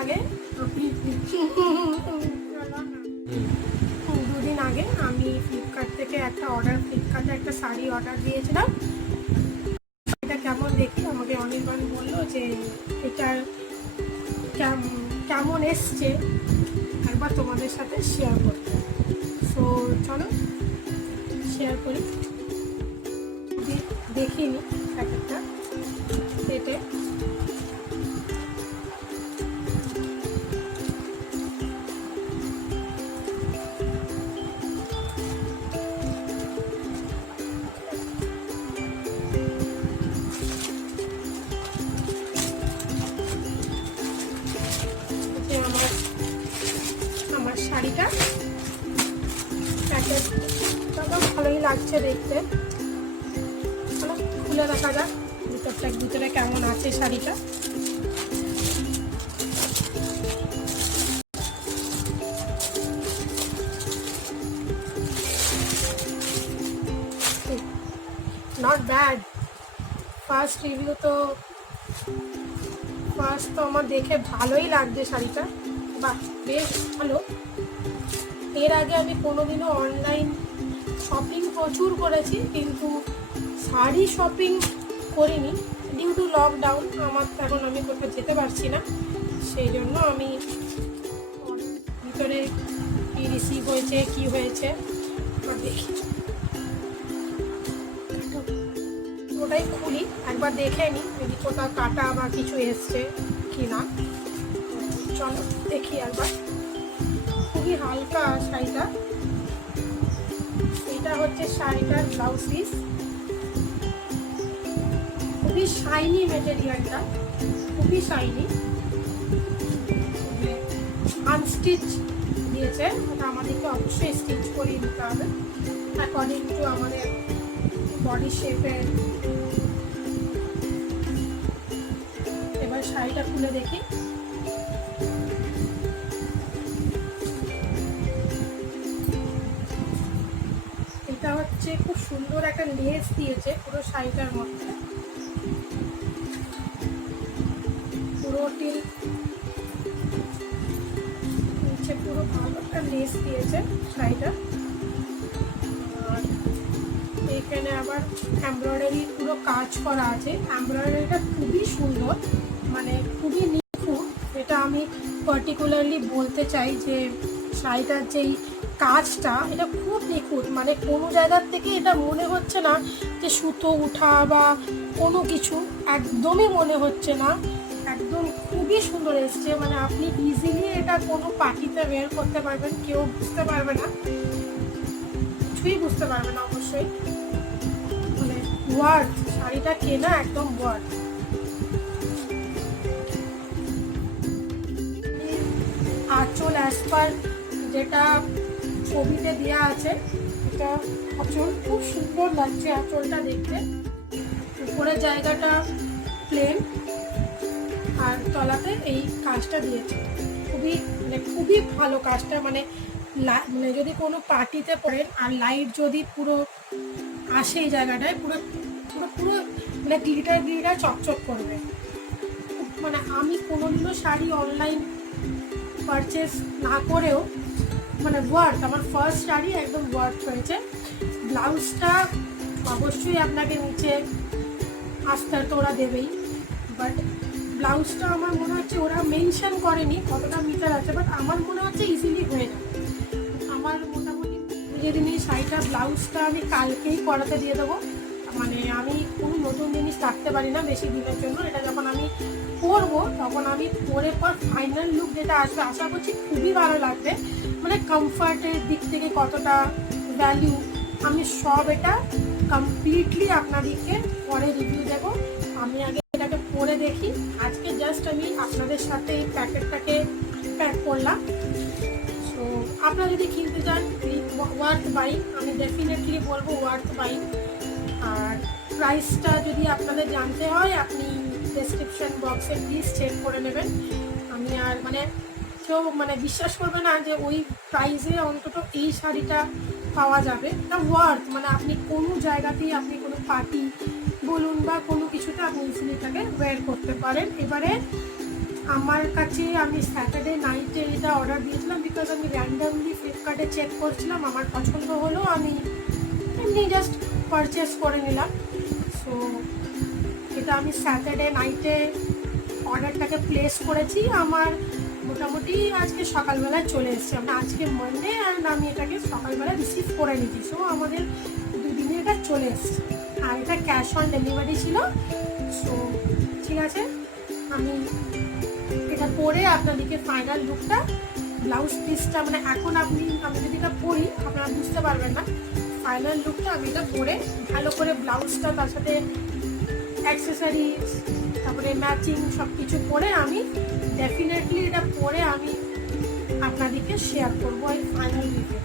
আগে দুদিন আগে আমি ফ্লিপকার্ট থেকে ফ্লিপকার্টে একটা শাড়ি অর্ডার দিয়েছিলাম। এটা কেমন দেখি আমাকে অনির্বাণ বললো যে এটার কেমন এসছে একবার তোমাদের সাথে শেয়ার করতে। সো চলো শেয়ার করি। দেখিনি প্যাকেটটা কেটে। আমার শাড়িটা প্যাকেটটা তো ভালোই লাগছে দেখতে। খুলে দেখা যাক ভিতরে কেমন আছে শাড়িটা। Not bad. ফার্স্ট তো আমার দেখে ভালোই লাগছে শাড়িটা। বাহ, বেশ ভালো। এর আগে আমি কোনোদিনও অনলাইন শপিং প্রচুর করেছি, কিন্তু শাড়ি শপিং করিনি ডিউ টু লকডাউন। এখন আমি কোথাও যেতে পারছি না, সেই জন্য আমি ভিতরে কী রিসিভ হয়েছে কি হয়েছে দেখি, ওটাই খুলি একবার দেখে নিই যদি কোথাও কাটা বা কিছু এসছে কি না। চলো দেখি একবার। খুবই হালকা শাড়িটা। এটা হচ্ছে শাড়িটার ব্লাউজ পিস। খুবই শাইনি মেটেরিয়ালটা, খুবই শাইনি। আনস্টিচ দিয়েছে, ওটা আমাদেরকে অবশ্যই স্টিচ করিয়ে নিতে হবে অ্যাকর্ডিং টু আমাদের বডি শেপের। এবার শাড়িটা খুলে দেখি। এটা হচ্ছে খুব সুন্দর একটা লেস দিয়েছে পুরো শাড়িটার মধ্যে, পুরোটির নিচে পুরো ভালো একটা লেস দিয়েছে শাড়িটা। আর এখানে আবার এমব্রয়ডারি পুরো কাজ করা আছে। এমব্রয়ডারিটা খুবই সুন্দর, মানে খুবই নিখুঁত। এটা আমি পার্টিকুলারলি বলতে চাই যে শাড়িটার যেই কাজটা এটা খুব নিখুঁত। মানে কোনো জায়গার থেকে এটা মনে হচ্ছে না যে সুতো উঠা বা কোনো কিছু, একদমই মনে হচ্ছে না। একদম খুবই সুন্দর এসছে। মানে আপনি ইজিলি এটা কোনো পার্টিতে বের করতে পারবেন, কেউ বুঝতে পারবে না, কিছুই বুঝতে পারবে না অবশ্যই। মানে ওয়ার্থ, শাড়িটা কেনা একদম ওয়ার্থ। আঁচল অ্যাজ পার যেটা ছবিতে দেওয়া আছে, এটা আঁচল খুব সুন্দর লাগছে আঁচলটা দেখতে। উপরের জায়গাটা প্লেন আর তলাতে এই কাজটা দিয়েছে। খুবই ভালো কাজটা। মানে যদি কোনো পার্টিতে পড়েন আর লাইট যদি পুরো আসে এই জায়গাটায়, পুরো পুরো পুরো মানে গ্লিটার চকচক করবে। মানে আমি কোনোদিনও শাড়ি অনলাইন পারচেস না করেও মানে ওয়ার্থ, আমার ফার্স্ট শাড়ি একদম ওয়ার্থ হয়েছে। ব্লাউজটা অবশ্যই আপনাকে নিচে আস্তার তো ওরা দেবেই, বাট ব্লাউজটা আমার মনে হচ্ছে ওরা মেনশন করেনি কতটা মিটার আছে, বাট আমার মনে হচ্ছে ইজিলি হয়ে যাবে। আমার মোটামুটি যেদিন এই শাড়িটা ব্লাউজটা আমি কালকেই করাতে দিয়ে দেবো। মানে আমি কোনো নতুন জিনিস রাখতে পারি না বেশি দিনের জন্য। এটা যখন আমি পরবো তখন আমি পরে পর ফাইনাল লুক যেটা আসবে আশা করছি খুবই ভালো লাগবে। মানে কমফর্টের দিক থেকে কতটা ভ্যালু আমি সব এটা কমপ্লিটলি আপনাদেরকে পরে রিভিউ দেবো। আমি আগে এটাকে পরে দেখি। আজকে জাস্ট আমি আপনাদের সাথে এই প্যাকেটটাকে প্যাক করলাম। সো আপনারা যদি কিনতে চান ওয়ার্থ বাইং, আমি ডেফিনেটলি বলবো ওয়ার্থ বাইং। আর প্রাইসটা যদি আপনাদের জানতে হয় আপনি ডেসক্রিপশন বক্সে প্লিজ চেক করে নেবেন। আমি আর কেউ বিশ্বাস করবে না যে ওই প্রাইসে অন্তত এই শাড়িটা পাওয়া যাবে। এটা ওয়ার্থ, আপনি কোনো জায়গাতেই আপনি কোনো পার্টি বলুন বা কোনো কিছুতে আপনি ইজিলি তাকে ওয়্যার করতে পারেন। এবারে আমার কাছে আমি স্যাটারডে নাইটে এটা অর্ডার দিয়েছিলাম, বিকজ আমি র্যান্ডামলি ফ্লিপকার্টে চেক করছিলাম, আমার পছন্দ হলো, আমি এমনি জাস্ট পারচেস করে নিলাম। সো এটা আমি স্যাটারডে নাইটে অর্ডারটাকে প্লেস করেছি, আমার মোটামুটি আজকে সকালবেলায় চলে এসেছে। আমরা আজকে মানডে অ্যান্ড আমি এটাকে সকালবেলা রিসিভ করে নিয়েছি। সো আমাদের দুদিনে এটা চলে এসেছে, আর এটা ক্যাশ অন ডেলিভারি ছিল। সো ঠিক আছে, আমি এটা পরে আপনাদেরকে ফাইনাল লুকটা, ব্লাউজ পিসটা মানে এখন আমি যদি এটা পরি আপনারা বুঝতে পারবেন না, ফাইনাল লুকটা আমি এটা পরে ভালো করে ব্লাউজটা তার সাথে অ্যাক্সেসরিজ তারপরে ম্যাচিং সব কিছু পরে আমি ডেফিনেটলি এটা পরে আমি আপনাদেরকে শেয়ার করবো এই ফাইনাল লুকটা।